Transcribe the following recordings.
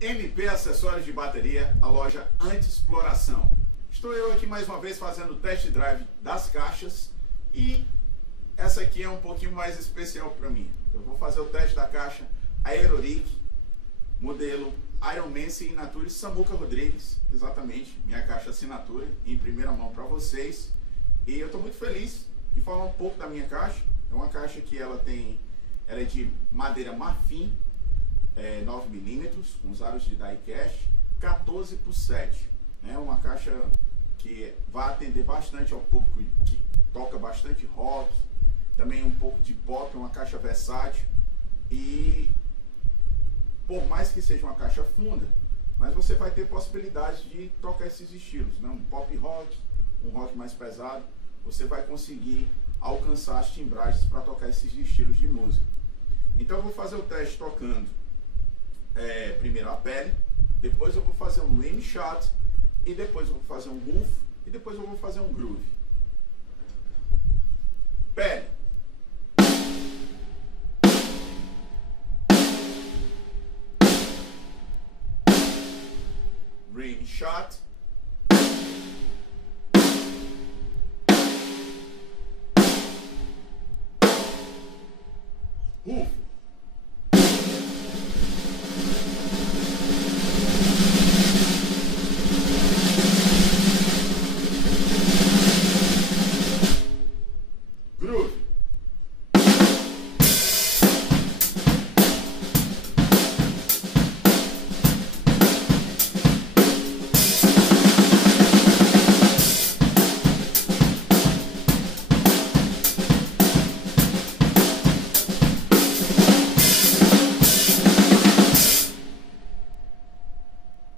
MP Acessórios de Bateria, a loja Anti-Exploração. Estou eu aqui mais uma vez fazendo o test drive das caixas e essa aqui é um pouquinho mais especial para mim. Eu vou fazer o teste da caixa Aeroric, modelo Ironman Signature Samuca Rodrigues, exatamente, minha caixa assinatura em primeira mão para vocês. E eu estou muito feliz de falar um pouco da minha caixa. É uma caixa que ela é de madeira marfim, 9mm, com os aros de die-cast, 14x7. É uma caixa que vai atender bastante ao público que toca bastante rock, também um pouco de pop, uma caixa versátil. E por mais que seja uma caixa funda, mas você vai ter possibilidade de tocar esses estilos, né? Um pop rock, um rock mais pesado, você vai conseguir alcançar as timbragens para tocar esses estilos de música. Então eu vou fazer o teste tocando primeiro a pele, depois eu vou fazer um rim shot, e depois eu vou fazer um roof, e depois eu vou fazer um groove. Pele. Rim shot. Roof. Groove.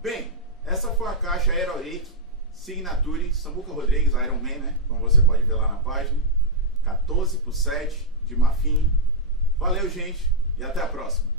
Bem, essa foi a caixa Aeroric Signature Samuca Rodrigues Ironman, né? Como você pode ver lá na página. 14x7 de marfim. Valeu, gente, e até a próxima.